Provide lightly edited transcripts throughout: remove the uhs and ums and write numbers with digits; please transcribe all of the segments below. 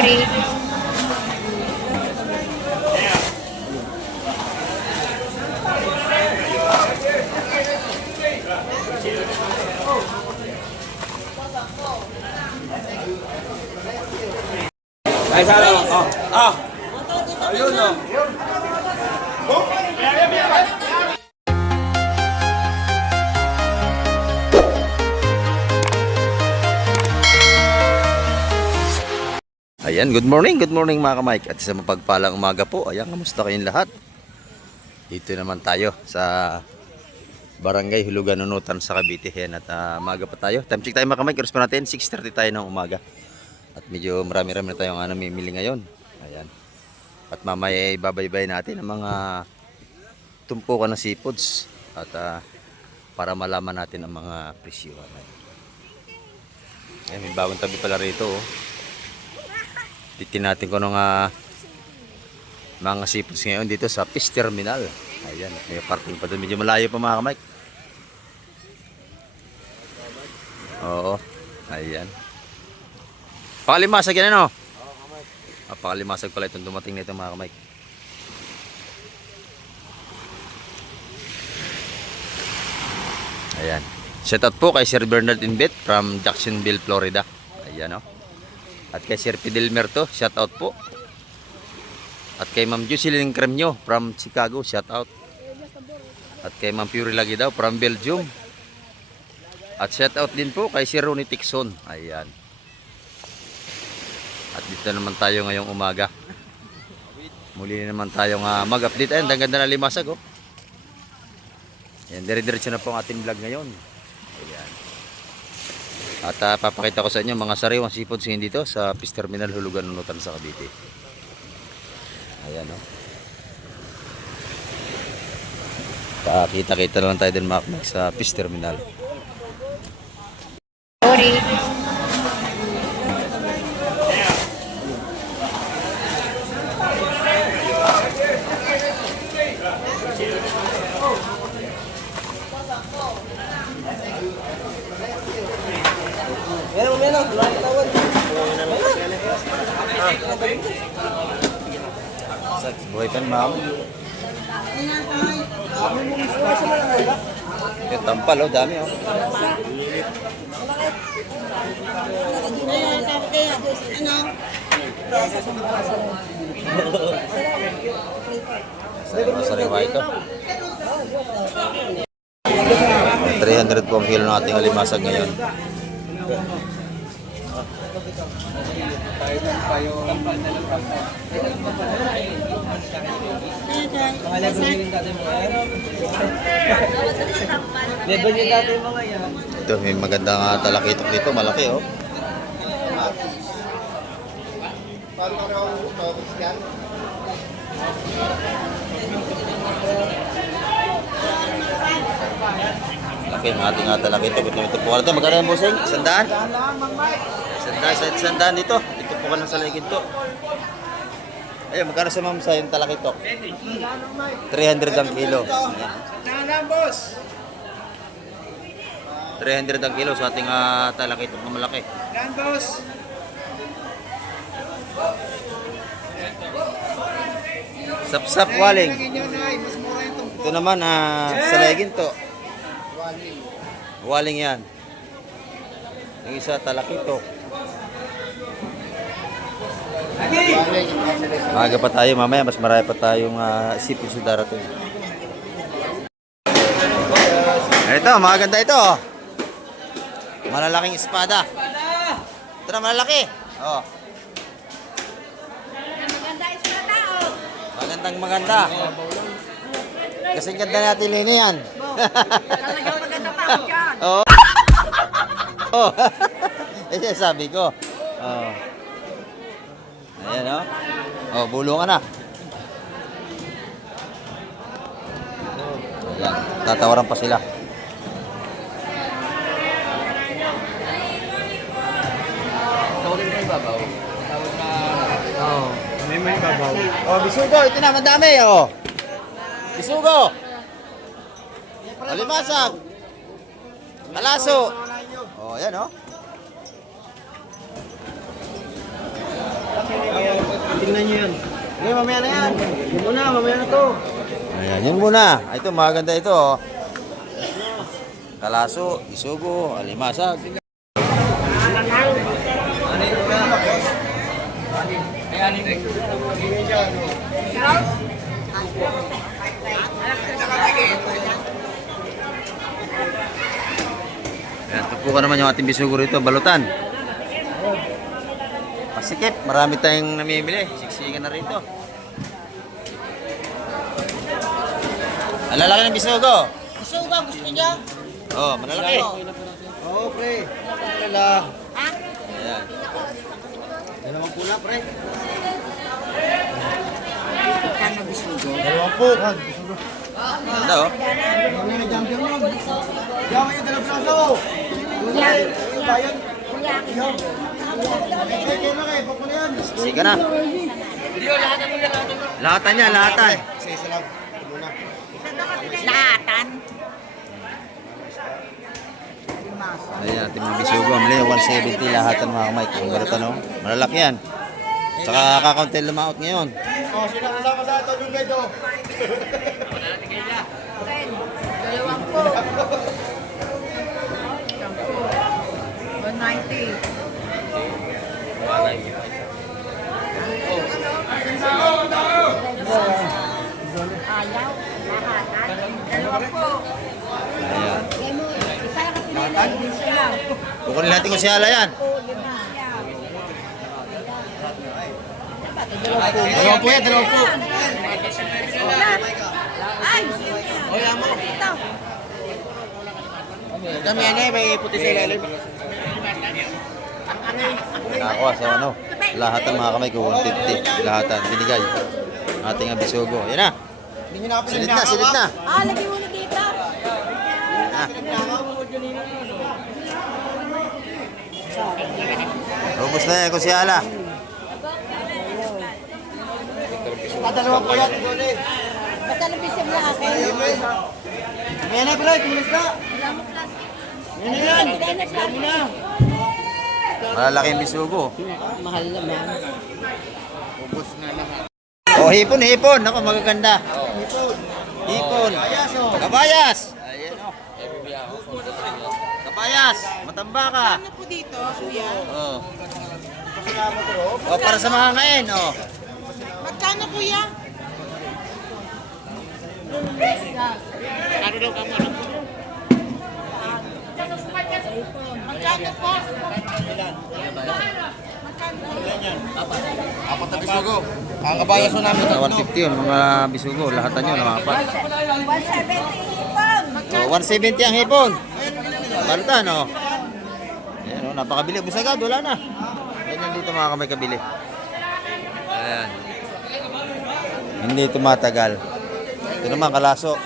Sorry. Ay, sana. Oh. Ah. Ayun, oh. Ayan, good morning mga ka-Mike. At sa mapagpalang umaga po. Ayan, kamusta kayong lahat? Dito naman tayo sa Barangay Hulugan, Nunutan sa Cavite. Ayan, at umaga pa tayo. Time check tayo mga ka-Mike. Oras pa natin, 6:30 tayo ng umaga. At medyo marami-rami na tayong namimili ngayon. Ayan. At mamaya ibabaybay natin ang mga tumpukan ng seafoods. At para malaman natin ang mga presyuhan. Ayan, may bagong tabi pala rito, oh. Titin natin ko ng mga seafoods ngayon dito sa Fish Terminal. Ayan, may parking pa doon. Medyo malayo pa mga ka-Mike. Oo, ayan. Pakalimasag yan, ano? Pakalimasag pala itong dumating na ito mga ka-Mike. Ayan. Shout out po kay Sir Bernard Inbet from Jacksonville, Florida. Ayan, oh. At kay Sir Fidel Merto, shout out po. At kay Ma'am Jocelyn Cremnyo from Chicago, shout out. At kay Ma'am Puri Lagi daw from Belgium. At shout out din po kay Sir Ronnie Tixon. Ayan. At dito naman tayo ngayong umaga. Muli naman tayong mag-update. Ayan, ang ganda na limasag, oh. Ayan, dire-diretso na po ang ating vlog ngayon. Ayan. At papakita ko sa inyo mga sariwang seafoods ngayon dito sa Fish Terminal Hulugan, Nunutan sa Cavite. Ayan, oh. Kita-kita lang tayo din mga sa Fish Terminal. Sorry. Buhay pa ma'am. Yung tampal, oh, dami, oh. Sariwa ito. 300 po ang kilo ng ating alimasag ngayon. Ito, may magandang talakitok dito, malaki, oh. Laki ng ating talakitok. Ito po. Ito, magkano yung busing? 100? 100 dito. Ito po ka ng saligid to. Ayun, magkano sa ma'am sa yung talakitok? 300 ang kilo. 300 ang kilo sa ating talakitok na malaki. Sapsap waling. Ito naman saligid to. Waling yan. Yung isa talakitok. Maaga pa tayo, mamaya mas marami pa tayong seafood sa darating. Ito, maganda ito. Malalaking espada. Ito na, malalaki. Oh. Magandang maganda. Kasing ganda natin lini yan. Talagang maganda pa ako dyan. Oh. Oh. Ito sabi ko. Oh. Ayan, oh. Oh, bulungan na. Ayan, tatawaran pa sila. May babaw. Oh, bisugo, ito na, madami, oh. Bisugo. Alimasag. Malaso. Oh, ayan, oh. tingnan nyo yan. Ngayon, mamaya na yan. Yun muna, mamaya na to. Ayan, yun muna. Ito, maganda ito. Oh. Kalaso, isugo, alimasag. Ayan, tupukan naman yung ating bisugo rito, balutan. Pasikip, marami tayong namimili. Siksikan na rito. Alalaki ng bisugo. Gusto ba? Gusto niya? Oh, malalaki. Oo, pre. Lala. Ayan. Dalawang pula, pre. Kano gusto ko? Dalawang po. Gusto ko. Ganda oh. Mamaya na jam jam nun. Yaw kayo, dalawang plaso. Yung bayan. Yaw. Kayo lang eh, pagpuna yan. Siksikan na. Lahatan niya, lahatan. Isa-isa lang. Muna. Lahatan. Ayan, ating mga bisugo. Amili, 170 lahatan mga kamay. Kung balutan oh. Malalaki yan. Saka kakaunti lumaot ngayon. Oh, sinakasama sa ito yung gado. Dalawang po. 190. Ayaw. Lahatan. Dalawang po. Ayan. Isa lang kasi nila. Isa lang. Kukunin natin kung si Ala yan. Dalawang po yan, dalawang po. Ay! Ito. Dami yan eh, may puti sa ilalim. Nakakuha sa ano. Lahatan mga kamay ko, 150. Lahatan, binigay. Ating bisugo. Ayan na. Hindi nyo nakapilan. Silid na, silid na. Lagay mo na dito. Ah. Robust na yan kung si Ala. Dalawang po yan, idol eh. Basta labisip na akin. Mamaya na, Piloy, tumilis na. Yan na yan. Yan mo na. Malalaki yung bisugo. Mahal naman. Ubus na lahat. Oh, hipon, hipon. Ako, magaganda. Hipon. Kabayas. Ayan o. Kabayas. Matamba ka. Ano po dito, kuya? Oh. Oh, para sa mga ngayon, oh. Magkano, kuya? Ano daw kamo? Magkano po? Apat na bisugo. Ang kabayas mo namin. 150 yun, mga bisugo. Lahatan yun, mga apat. 170 hipon. Oh, 170 ang hipon. Balutan, oh. Ayan, oh, napakabili. Busagad, wala na. Ganyan dito mga kamay kabili. Ayan. Hindi tumatagal. Ito naman, kalaso.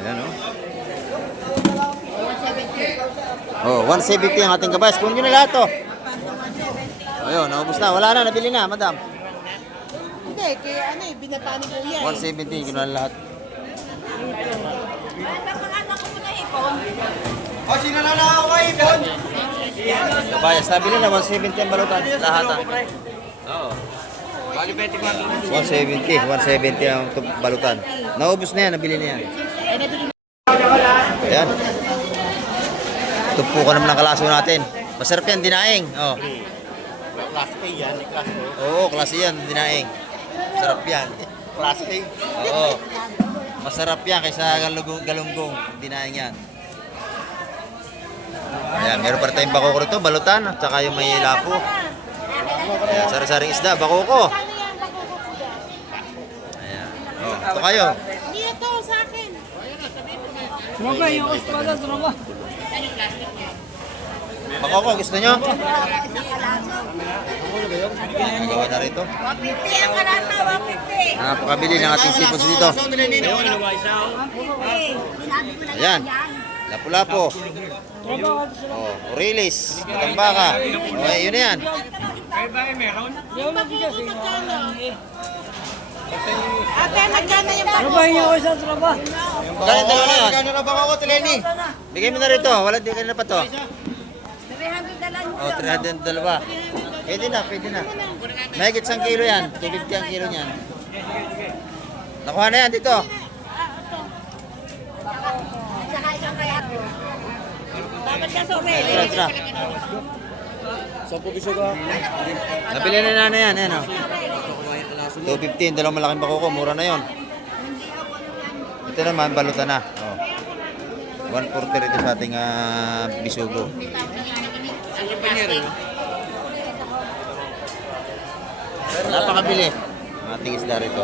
Ayan, oh. Oh, 170 ang ating kabayas. Kunin nyo na lahat, oh. Ayun, naubos na. Wala na, nabili na, madam. Hindi, kaya ano eh, binata ni kuya eh. 170, kinuha na lahat. O, sinalala ako kay Ibon. Kabayas, nabili na, 170 ang balutan. Lahat, ah. Oo. 170 ang balutan. Naubos na yan, nabili na yan. Ayan. Tupo ka naman ng kalaso natin. Masarap yan, dinaing. Oh. Class A yan, class A. Oo, klase yan, dinaing. Masarap yan. Class A. Oo. Masarap yan kaysa galunggong. Dinaing yan. Ayan, meron pa rin tayong bakoko rito, balutan, at saka yung may lapo. Ayan, sari-saring isda, bakoko. Ayan. Oh, ito kayo. Hindi ito sa akin. Bakoko, gusto nyo? Nagawa na rito. 150 ang karata, 150. Napakabili ng ating sipos dito. 150. Ayan. Lapu-lapo. Oh, Orilis. Matambaka. Oh, yun na yan. Ate, magkano yung bago? Kaya dalawa na yun. Magkano na ba ako, Lenny? Bigay mo na rito. Wala, di kanina pa to. 300 na lang yun. Oh, 300 dalawa. Pwede na, pwede na. Mahigit 1 kilo yan. 250 ang kilo niyan. Nakuha na yan dito. Saka isang kaya. Dapat ka sobre. Tara, tara. Nabili na nanay yan, yan o. 250, dalawang malaking bakuko, mura na yon. Ito naman, balutan na. Oh. 140 rito sa ating bisugo. Napakabili. Ang ating isda rito.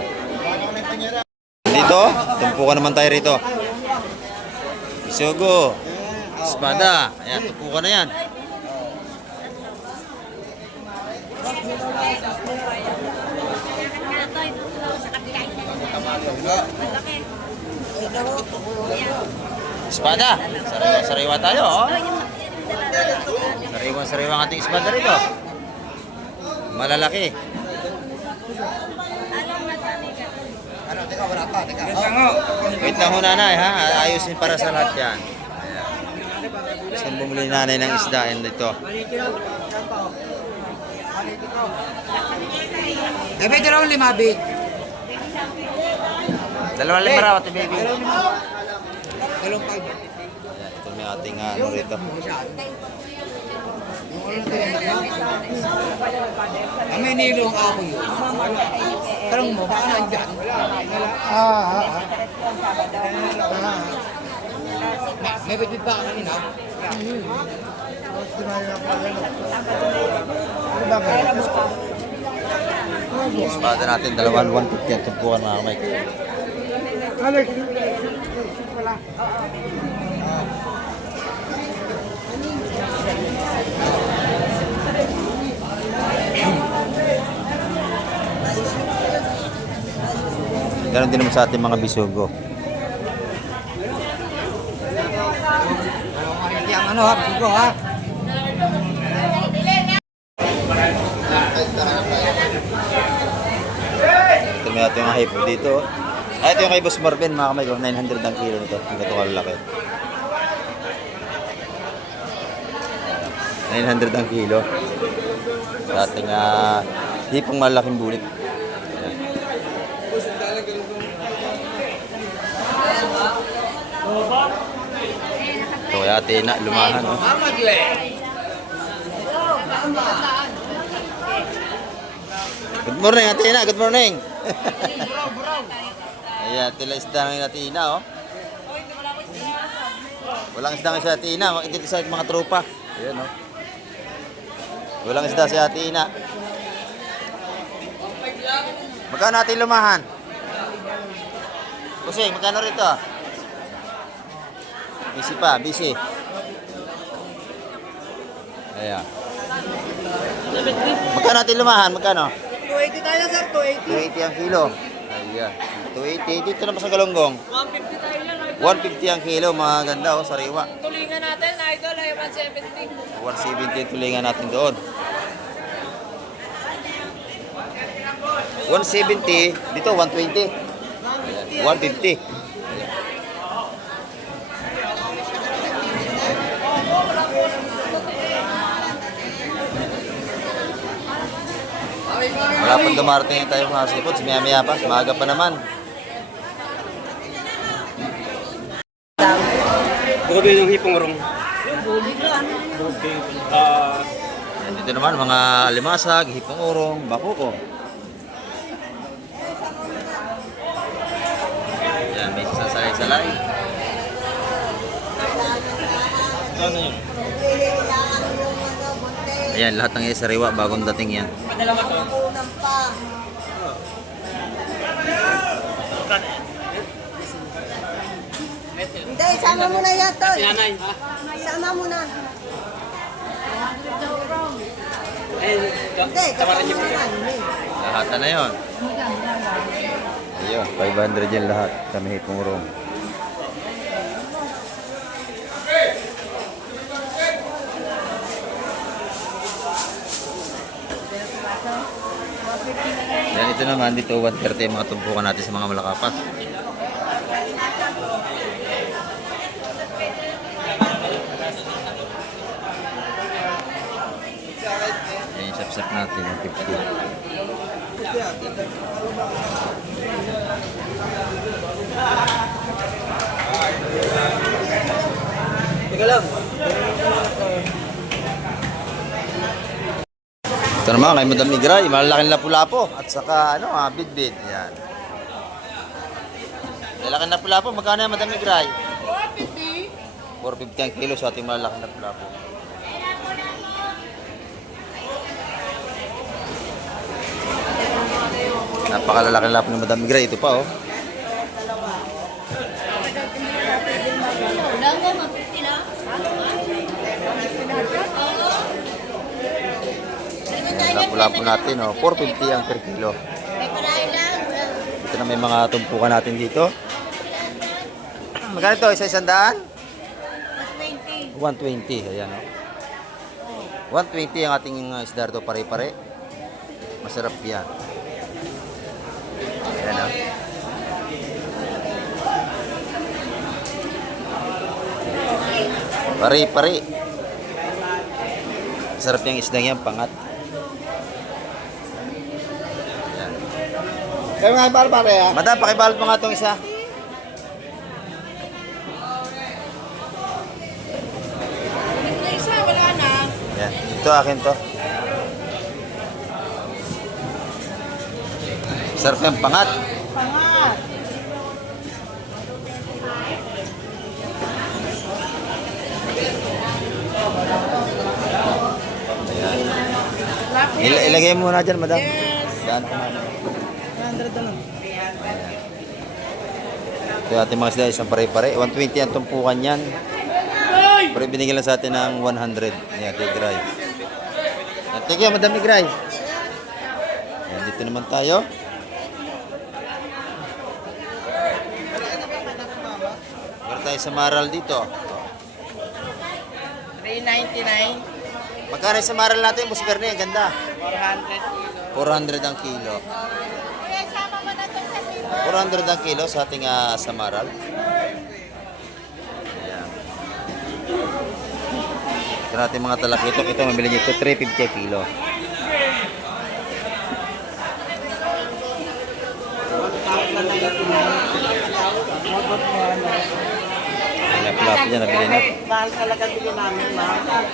Dito, tumpukan naman tayo rito. Bisugo. Espada. Ayan, tumpukan na yan. Espada. Sariwa tayo, oh. Sariwa ang ating espada rito. Malalaki. Wait lang ho nanay, ha? Ayusin para sa lahat yan. Ayan. Gusto bumili nanay ng isda yan dito. Gabi, dalawang lima, Bi. Dalawang lima raw, ate baby. Dalawang pag. Ayan, ito may ating ano rito. May nilo ang ako yun. Tanong mo, baka nandyan. May bitbit ba ka kanina? Espada natin, dalawang 150 ang tumpukan mga kamay. Ganon din naman sa ating mga bisugo. Yang ano ha, bisugo ha. Ito may ating mga hipon dito. Ay, ito yung kay Boss Marvin, mga kamay ko. 900 ang kilo nito. Ang gato kalaki. 900 ang kilo. Sa ating hipong malaking bulit. Ito kaya ate na lumahan, oh. Good morning, Ate Ina. Good morning. Ayan, tila isda ng Ate Ina, oh. Walang isda sa Ate Ina. Dito sa mga tropa. Ayan, oh. Walang isda si Ate Ina. Magkano natin lumahan? Kusing, magkano rito? Busy pa, busy. Ayan. Magkano natin lumahan? Magkano? 280 tayo sir, 280. 280 ang kilo. Ayan. 280. Dito naman sa Galonggong. 150 tayo yan, 150 ang kilo. Mga ganda, oh, sariwa. tulingan natin, idol, ay 170. 170 ang tulingan natin doon. 170. Dito, 120. Ayan. 150. Wala pang dumarating tayo mga seafoods. Maya-maya pa. Maaga pa naman. Grabe yung hipong-rong. Ayan, dito naman mga alimasag, hipong urong, bakuko. Ayan, may sasalay-salay. Ano yun? Ayan, lahat ng sariwa bagong dating yan. Hindi, sama mo na yan, Tol. Sinanay, ha? Sama mo na. Eh, Hindi, kasama mo na yan. Lahat na yon. Ayun, 500 yan lahat. Kami hipong urong. Yan, ito naman dito 130 yung mga tumpukan natin sa mga malakapat. Sap-sap natin yung 50. Teka lang. Ito naman kay Madam Igray, malalaking lapu-lapo at saka bid-bid. Yan. Malalaking lapu-lapo, magkano yan Madam Igray? 450. 450 ang kilo sa ating malalaking lapu-lapo. Napakalalaking lapo ng Madam Igray. Ito pa oh. Lapu-lapo natin, 450 ang per kilo. Ito na may mga tumpukan natin dito. Magkano ito? Isa-100? 120. Ayan, 120 ang ating isda ito, pare-pare. Masarap yan. Ayan, Pare-pare. Masarap yung isda yan, pangat. Kaya nga pare ha. Madam, pakibalot mo nga itong isa. Isa, wala na. Yan. Ito akin to. Sarap yung pangat. Pangat. Ayan. Ilagay mo muna dyan, madam. Yes. Daan ko na. 100 na lang. Ito yung ating mga isda, isang pare-pare. 120 ang tumpukan yan. Pero binigyan lang sa atin ng 100. Yan, kay Gray. Thank you, Madam Gray. Yan, dito naman tayo. Meron tayo sa Maral dito. 399. Magkano sa Maral natin, Boss Bernie? Ang ganda. 400 kilo. 400 ang kilo. 400 ang kilo sa ating samaral. Ayan. Ito natin mga talakitok. Ito, mabili nyo ito. 350 kilo. Lap-lap niya, nabili na. Mahal talaga bili namin, ma'am.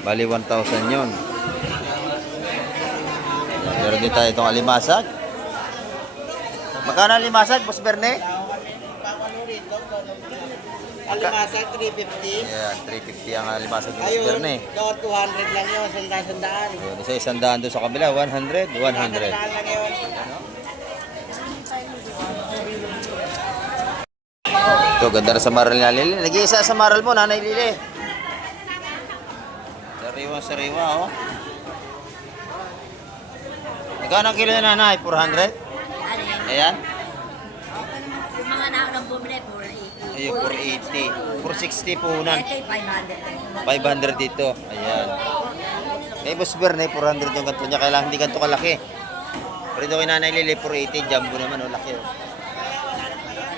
Bali 1,000 yun. Meron din tayo itong alimasag. Magkano alimasag, Boss Berne? Alimasag, 350. Ayan, 350 ang alimasag ni Boss Ayun, Berne. doon 200 lang yun, sandaan. Ayun, isa 100 doon sa kabila, 100, 100. Sandaan lang yun. Ito, ganda na sa maral ni Lili. Nag-iisa sa maral mo, Nanay Lili. Sariwa, oh. Magkano ang kilo na, Nanay? 400? Ayan. Mga nang bumili, 480. Ayun, 480. 460 puhunan. Ito yung 500. 500 dito. Ayan. Kay Boss Berne, 400 yung ganito niya. Kailangan hindi ganito kalaki. Pero ito kay Nanay Lili, 480. Jumbo naman, oh, laki, oh.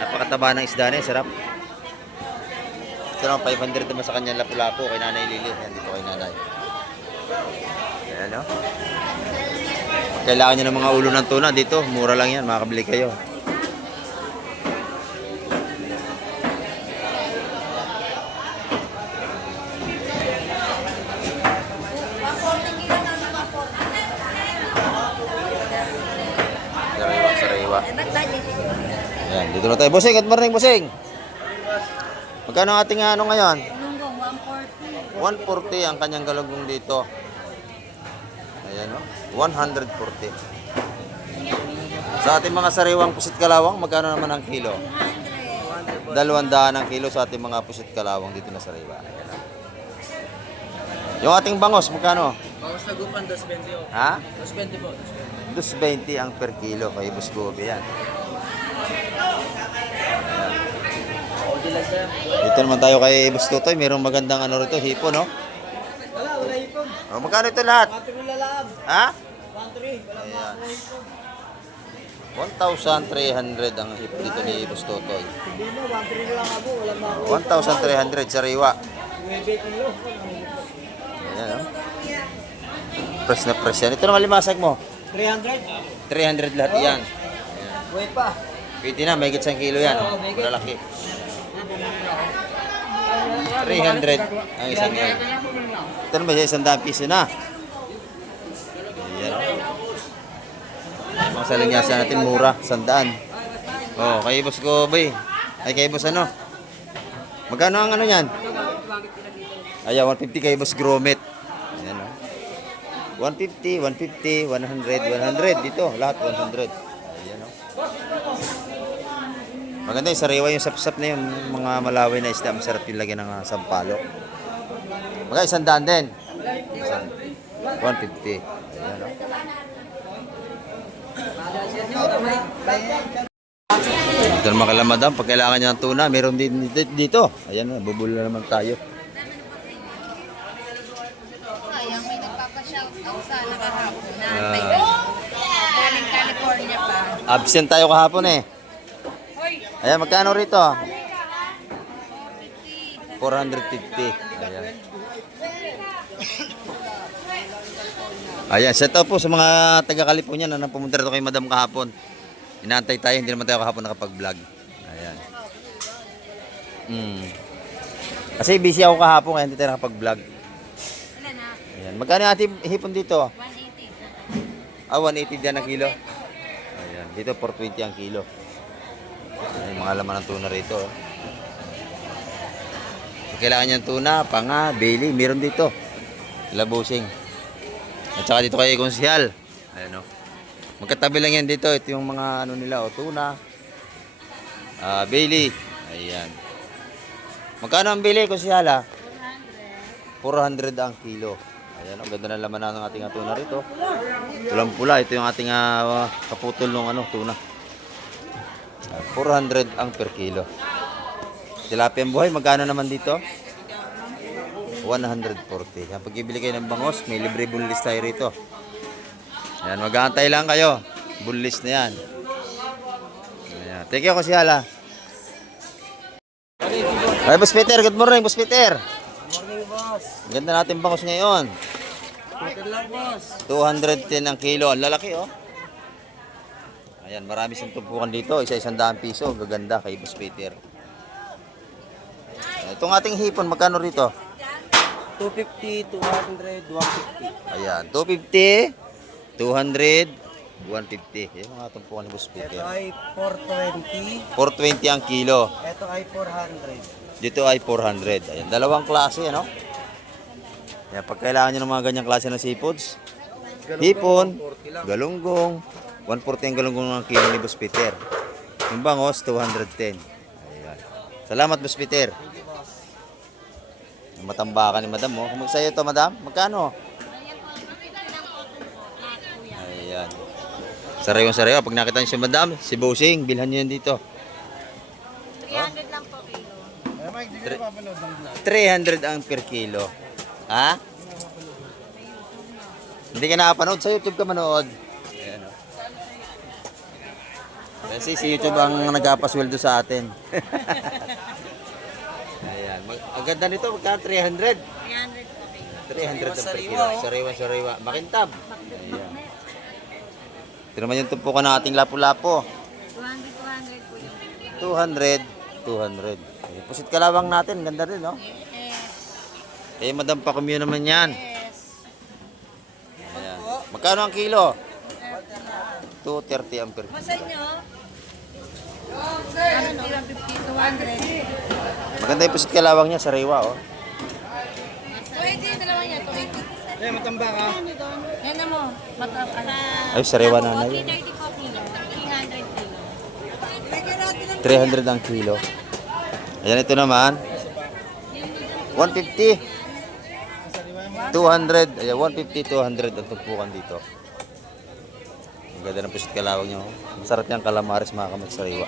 Napakataba ng isda niya, sarap. Ito naman, 500 naman sa kanyang lapu-lapu kay Nanay Lili. Ayan, dito kay Nanay. Ayan, oh. Kailangan nyo ng mga ulo ng tuna dito. Mura lang yan, makakabili kayo. Sariwa. Ayan, dito na tayo. Bossing, good morning, Bossing. Magkano ang ating ngayon? 140 ang kanyang galunggong dito. Ayan, oh. 140. Sa ating mga sariwang pusit kalawang, magkano naman ang kilo? 200 ang kilo sa ating mga pusit kalawang dito na sariwa. Ayan, oh. Yung ating bangos, magkano? Bangos na gupan, 220 oh. Ha? 220 po. 220 ang per kilo kay Boss Gobe yan. Dito naman tayo kay Boss Tutoy. Mayroong magandang ano rito, hipo, no? Wala ipon. Oh, magkano ito lahat? 1-3 lang. Ha? 1-3. Wala Ayan. ipon. 1,300 ang hipo dito ni Boss Tutoy. Hindi mo, 1-3 lang ako. Wala na ako. 1,300 sariwa. 9 kilo. Ayan, oh. Press na press yan. Ito naman limasag mo. 300? 300 lahat yan. Buhay pa. Pwede na, may isang kilo yan. Malalaki. 300 ang isang yan. Ito naman siya 100 piso na. Ayan. Mga salinyasan natin mura, 100. Oh, kay boss ko, bay. Ay, kay boss ano? Magkano ang ano yan? Ayan, 150 kay boss Gromit. Ayan, oh. 150, 150, 100, 100. Dito, lahat 100. Ayan, oh. Maganda yung sariwa yung sapsap na yung mga malaway na isda. Masarap yung lagyan ng sampalok. Magkano, 100 din. 150. Ayan, oh. Ito naman kala madam, pag kailangan niya ng tuna, meron din dito. Ayan, bubul na naman tayo. Sayang, may nagpapa-shoutout sa nakahapon na galing California pa. Absent tayo kahapon eh. Ayan, magkano rito? 450. Ayan. Ayan, set up po sa mga taga-California na pumunta rito kay madam kahapon. Inaantay tayo, hindi naman tayo kahapon nakapag-vlog. Ayan. Kasi busy ako kahapon kaya hindi tayo nakapag-vlog. Ayan. Magkano yung ating hipon dito? 180. 180 din ang kilo. Ayan. Dito 420 ang kilo. Ayan, mga laman ng tuna rito. Kailangan niyang tuna, panga, beli, meron dito. Labusing. At saka dito kay Konsyal. Ayan o. Magkatabi lang yan dito. Ito yung mga ano nila, o, tuna. Bailey. Ayan. Magkano ang Bailey, Konsyal? 400 ang kilo. Ayan, ang ganda ng laman ng ating tuna rito. Pulang-pula. Ito yung ating kaputol ng tuna. 400 ang per kilo. Tilapia buhay, magkano naman dito? 140. Pag ibili kayo ng bangos, may libre bunlis tayo rito. Ayan, mag-aantay lang kayo. Bunlis na yan. Ayan. Thank you, Konsyal. Ay, Boss Peter. Good morning, Boss Peter. Morning, boss. Ganda natin bangos ngayon. Peter lang, boss. 210 ang kilo. Ang lalaki, oh. Ayan, marami siyang tumpukan dito. Isa-100 piso. Gaganda kay Boss Peter. Itong ating hipon, magkano rito? 250, 200, 150. Ayan, 250, 200, 150. Yan mga tumpukan ni Boss Ito Peter. ay 420. 420 ang kilo. Ito ay 400. Dito ay 400. Ayan, dalawang klase, ano? Ayan, pag kailangan nyo ng mga ganyang klase ng seafoods, hipon, galunggong, 140 ang galunggong ng kilo ni Boss Peter. Yung bangos, 210. Ayan. Salamat, Boss Peter. Matambakan ni madam, oh. Kung sa'yo ito, madam, magkano? Ayan. Sariwa-sariwa. Pag nakita niyo si madam, si Bossing, bilhan niyo yan dito. 300 lang po kilo. 300 ang per kilo. Ha? Hindi ka nakapanood? Sa YouTube ka manood. Ayan, oh. Kasi si YouTube ang nagpapasweldo sa atin. Ayan. Ang ganda nito, magkano? 300? 300 po kilo. 300 ang per kilo. Sariwa-sariwa. Makintab. Ayan. Ito naman yung tumpukan ng ating lapu-lapo. 200 po yung 200. Ayan. Pusit kalawang natin. Ganda rin, no? Yes. Eh, madam pa kumyo naman yan. Yes. Ayan. Magkano ang kilo? 230 ang per kilo. Masa nyo? Ano, 150, 200. Maganda yung pusit kalawang niya. Sariwa, oh. 280 na lang yan, 280. Eh, matamba ka. Yan na mo. Ay, sariwa na na yun. 330 po kilo. 300 kilo. 300 ang kilo. Ayan, ito naman. 150. 200. Ayan, 150, 200 ang tumpukan dito. Ang ganda ng pusit kalawang niya. Oh. Masarap yung calamares, mga kamagsariwa.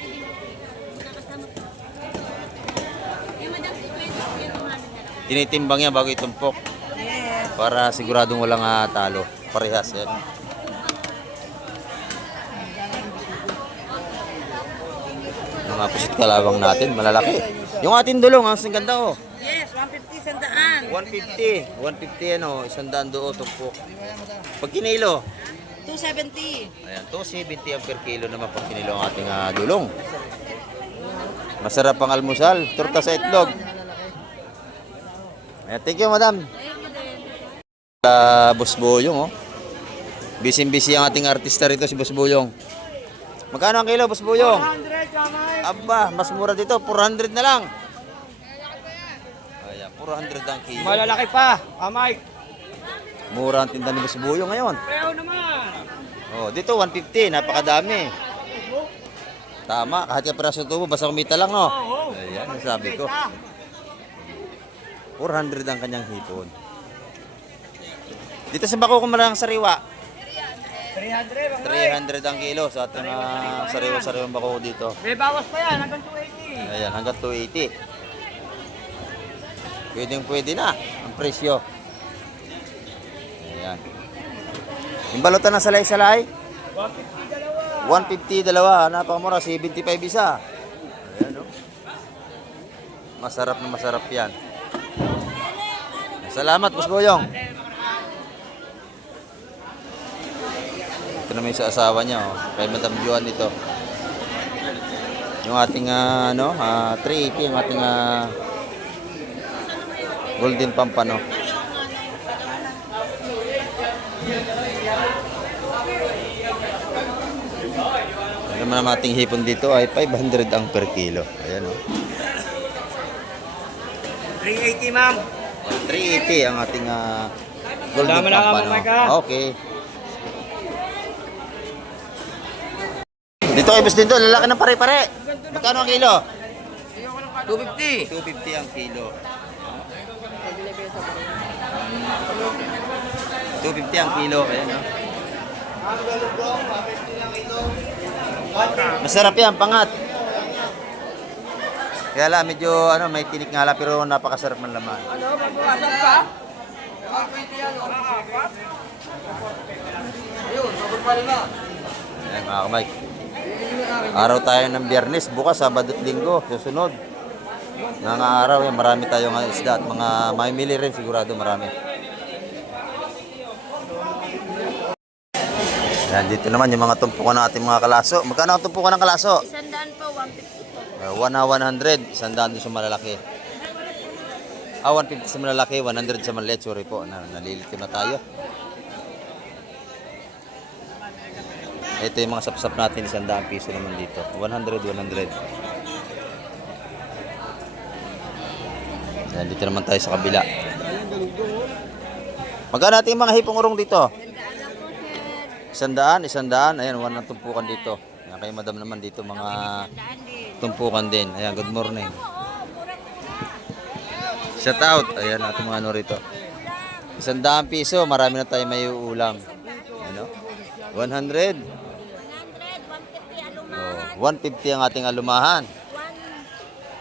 Tinitimbang niya bago itumpok. Para siguradong walang talo. Parehas. Ayan. Yung mga pusit kalawang natin, malalaki. Yung ating dulong, ang ganda, oh. Yes, 150 sandaan. 150. 150 ano, 100 doon tumpok. Pag kinilo, 270. ayan, 270 ang per kilo naman pag kinilo ang ating dulong. Masarap ang almusal, torta sa itlog. Ayan, thank you, madam. Boss Boyong, oh. Busy-busy ang ating artista rito, si Boss Boyong. Magkano ang kilo, Boss Boyong? 100 kamay. Aba, mas mura dito, 400 na lang. Ayan, 400 ang kilo. Malalaki pa, kamay. Mura ang tinda ni Boss Boyong ngayon. Pareho naman. Oh, dito 150, napakadami. Tama, kahit yung peraso tubo, basta kumita lang, no? Ayan, ang sabi ko. 400 ang kanyang hipon. Dito sa bako kumalang sariwa. 300. 300 ang kilo sa ating sariwa-sariwang bako dito. May bawas pa yan, hanggang 280. Ayan, hanggang 280. Pwede na ang presyo. Ayan. Yung balutan ng salay-salay? 150 dalawa. Napakamura, 75 isa. Ayan, no? Masarap na masarap yan. Salamat, Boss Boyong. Ito naman yung sa asawa niya, oh. Kay Madam Juan ito. Yung ating 380, yung ating golden pampano. Ano naman ang ating hipon dito ay 500 ang per kilo. Ayan, oh. 380, ma'am. 380 ang ating golden Dami na pampano. ka, Mike. Okay. Dito kay Boss Dindo, lalaki ng pare-pare. Magkano ang kilo? 250. 250 ang kilo. 250 ang kilo. Ayan, no? Masarap yan, pangat. Kaya lang, medyo may tinik nga lang, pero napakasarap ng laman. Ano, magbawasan pa? Ayun, sabon na. Ayan, mga kamay. Araw tayo ng Biyernes, bukas, Sabado at Linggo, susunod. Mga araw, marami tayong isda at mga mamimili rin, sigurado marami. Ayan, dito naman yung mga tumpukan ng ating mga kalaso. Magkano ang tumpukan ng kalaso? 100 po, 150 po. 100, 100 sa malalaki. 150 sa malalaki, 100 sa maliit. Sorry po, nalilito na tayo. Ito yung mga sapsap natin, 100 piso naman dito. 100, 100. Ayan, dito naman tayo sa kabila. Magkano natin yung mga hipong urong dito? 100, 100. Ayan, wala ng tumpukan dito. Ayan, kay madam naman dito, mga tumpukan din. Ayan, good morning. Shout out. Ayan, natin mga ano rito. 100 piso, marami na tayo may ulam. Ano? 100. 150 ang ating alumahan.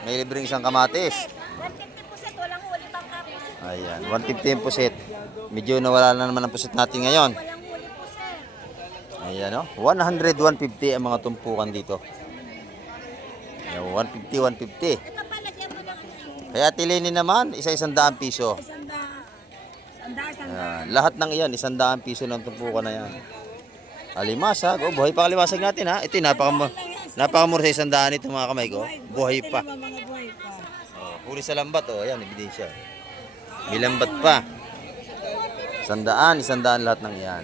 May libreng isang kamatis. 150 po set, walang huli pang kapos. Ayan, 150 yung pusit. Medyo nawala na naman ang pusit natin ngayon. Walang huli po sir. Ayan, oh. 100, 150 ang mga tumpukan dito. Ayan, 150, 150. Ito pa, lagyan mo lang ano. Kaya tilinin naman, isa-100 piso. Ayan, lahat ng iyan, 100 piso ng tumpukan na yan. Alimasag, oh, buhay pa kalimasag natin ha. Ito napakamura sa 100 ito mga kamay ko. Buhay pa. Oh, huli sa lambat, oh, ayan, ebidensya. May lambat pa. 100 lahat ng iyan.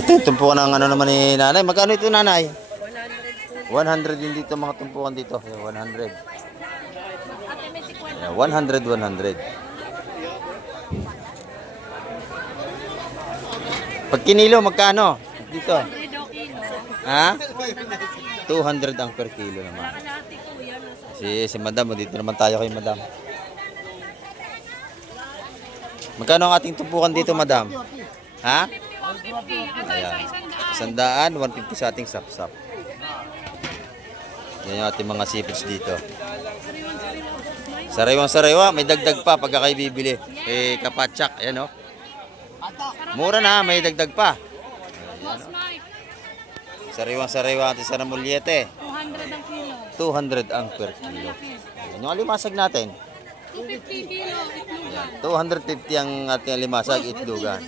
Ito, tumpukan ng ano naman ni nanay. Magkano ito nanay? 100 din dito mga tumpukan dito. 100. 100, 100. Pag kinilo, magkano? Dito. Ha? 200 ang per kilo naman. Si madam, dito naman tayo kay madam. Magkano ang ating tumpukan dito, madam? Ha? 100, 150 sa ating sapsap. Yan yung ating mga seafoods dito. Sariwang-sariwa, may dagdag pa pagka kayo bibili. Eh, kapatsak, ayan o. Mura na, may dagdag pa. Ayan, Sariwang-sariwa ating sa Namulyete. 200 ang kilo. 200 ang per kilo. Yung alimasag natin. 250 kilo, itlogan. 250 ang ating alimasag, itlogan.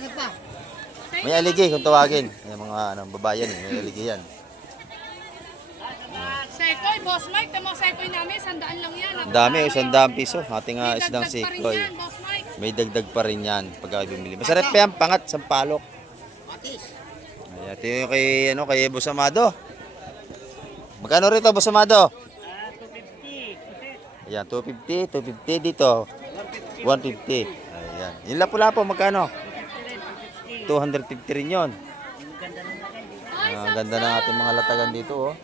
May aligi kung tawagin. Yung mga babayan, may aligi yan. Sekoy, Boss Mike, tamo sekoy namin, 100 lang yan. Ang dami, 100 piso. Ating May isdang dagdag pa rin sikoy. yan, Boss Mike. May dagdag pa rin yan pagka bumili. Masarap pa yan, pangat, sampalok. Ayan, ito yung kay Boss Amado. Magkano rito, Boss Amado? 250. Ayan, 250 dito. 150. Ayan. Yung lapu-lapo, magkano? 250 rin yun. Ang ganda ng ating mga latagan dito, oh.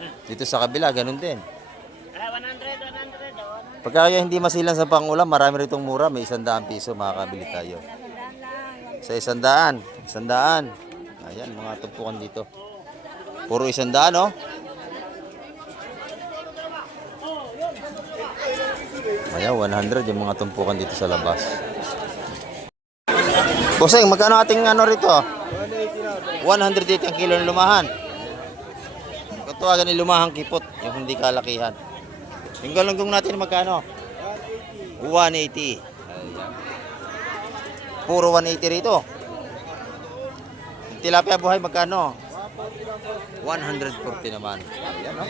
Dito sa kabila, ganun din. 100. Pagka kayo hindi masilang sa pangulam, marami ritong mura. May 100 piso, makakabili tayo. Sa 100. Ayan, mga tumpukan dito. Puro 100, oh. Ayan, 100 yung mga tumpukan dito sa labas. Bossing, magkano ating rito? 180 ang kilo ng lumahan. Katuwagan ni lumahang kipot, yung hindi kalakihan. Yung galunggong natin magkano? 180. Ayan. Puro 180 rito. Yung tilapia buhay magkano? 140 naman. Ayan, no?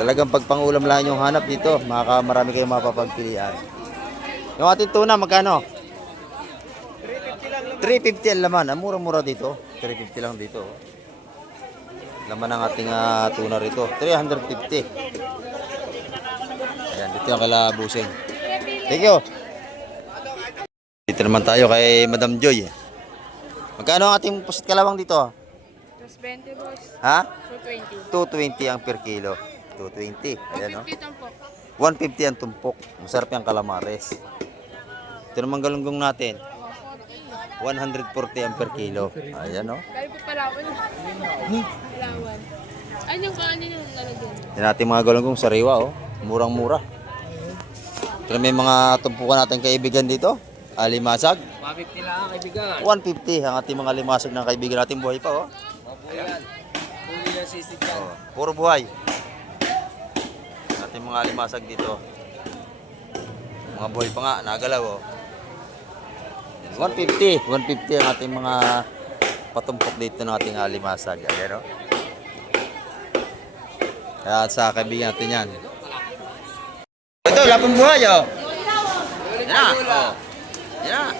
Talagang pagpangulam lang yung hanap dito. Marami kayong mapapagpilian. Yung ating tuna magkano? 350 ang laman. Ang mura-mura dito. 350 lang dito. Laman ng ating tuna rito. 350. Ayan, dito yung kalabusing. Thank you. Dito naman tayo kay Madam Joy. Magkano ang ating pusit kalawang dito? 220, boss. Ha? 220. 220 ang per kilo. 220. Ayan, no? 150 tampok. 150 ang tumpok. Masarap yung calamares. Ito naman galunggong natin. 140 ang per kilo. Ayan, no? Kaya po Palawan. Palawan. Ay, yung kanin yung lalagyan. Yan natin mga galunggong sariwa, oh. Murang-mura. Ito na may mga tumpukan natin kaibigan dito. Alimasag. 150 lang, kaibigan. 150 ang ating mga limasag ng kaibigan natin. Buhay pa, oh. Opo yan. Puli yan sisig yan. Oh, puro buhay. Ating mga limasag dito. Mga buhay pa nga, nagalaw, oh. 150 ang ating mga patumpok dito ng ating alimasag. Ayan, oh. Kaya sa kaibigan natin yan. Ito, lapang buhay, oh. Yan na, oh. Yan na.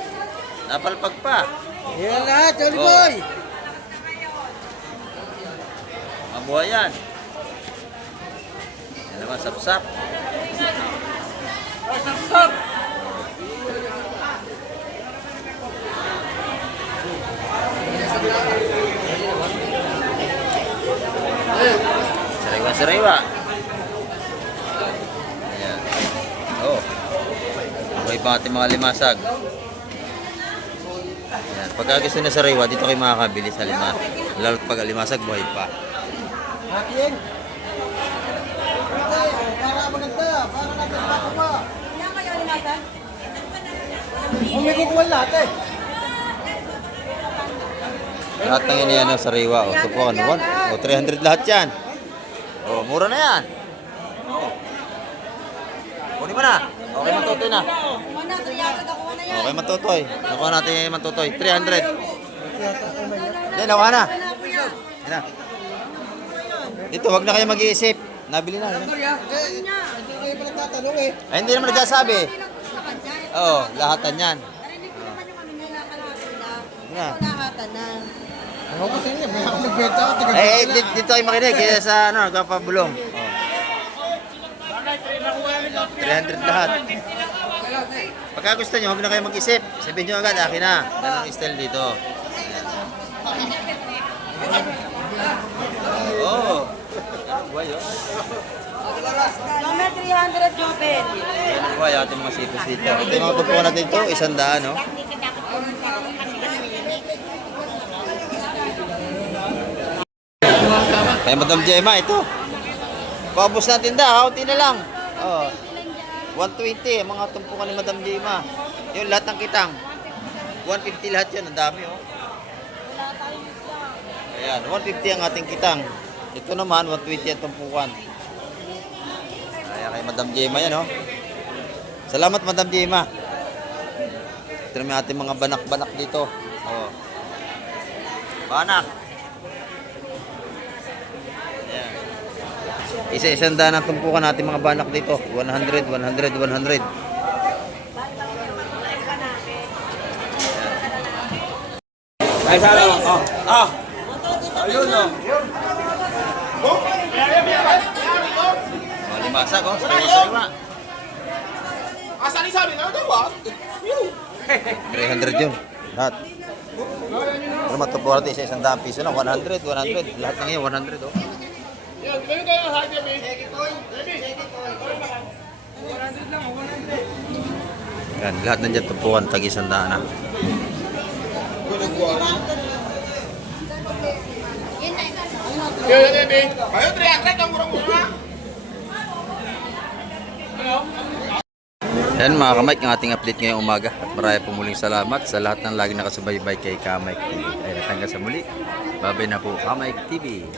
Napalpag pa. Yan lahat, Johnny Oh. Boy! Mabuhay yan. Yan naman, sapsap. Sapsap! Sariwa. Ayan. Oh. Buhay pa ating mga limasag. Ayan. Pagka gusto na sariwa, dito kayo makakabili sa lima. Lalo't pag limasag, buhay pa. Akin. Para maganda. Para natin makuha. Ilan kayo alimasan? Kung may kukuha lahat eh. Lahat ng yan ang sariwa. O, ito po, 300 lahat yan. O, mura na yan. O. Kunin mo na. Okay, matutoy na. Wala, triyagad ako na yan. Okay, matutoy. Nakuha natin yung matutoy. 300. Hindi, nakuha na. Yan na. Dito, wag na kayo mag-iisip. Nabili na. Hindi kayo pa nagtatanong eh. Ay, hindi naman nagsasabi. Oo, lahatan yan. Narinig ko naman yung ano niya na kalahatan na. Yan. Ito lahatan na. Ako kasi niya, may ako nagbenta ako. Dito ay makinig. Kaya sa, nagpapabulong. Oh. 300 lahat. Pagka gusto nyo, huwag na kayo mag-isip. Sabihin nyo agad, akin na. Ganun ang style dito. Oo. Buhay, oh. Number 300, Jobel. Yan ang buhay, ating mga sipos dito. Ito yung mga tupuan natin ito, 100, no? Kaya Madam Gemma, ito. Paubos natin da, kaunti na lang. Oh. 120, ang mga tumpukan ni Madam Gemma. Yung lahat ng kitang. 150 lahat yan, ang dami, oh. Ayan, 150 ang ating kitang. Ito naman, 120 ang tumpukan. Ayan, Madam Gemma yan, oh. Salamat, Madam Gemma. Ito naman ating mga banak-banak dito. Oh. Banak. Ayan. Isa-isang daan ang tumpukan natin mga banak dito. 100, 100, 100. Ay, salo. Oh. Ah. Ayun, oh. Oh, limasag, oh. Sariwa-sariwa. Asa ni sabi na daw ah? 300 yun. Lahat. Pero matupo natin isa-isang daang piso lang. 100, 100. Lahat ng yun, 100, oh. Yan, lahat nandiyan tumpukan, tag-isang daan na. Kayo 300 ang murang-mura. Yan mga kamay, ang ating update ngayong umaga. At marami po muling salamat sa lahat ng laging nakasubaybay kay Kamay TV. Ay, hanggang sa muli. Babay na po, Kamay TV.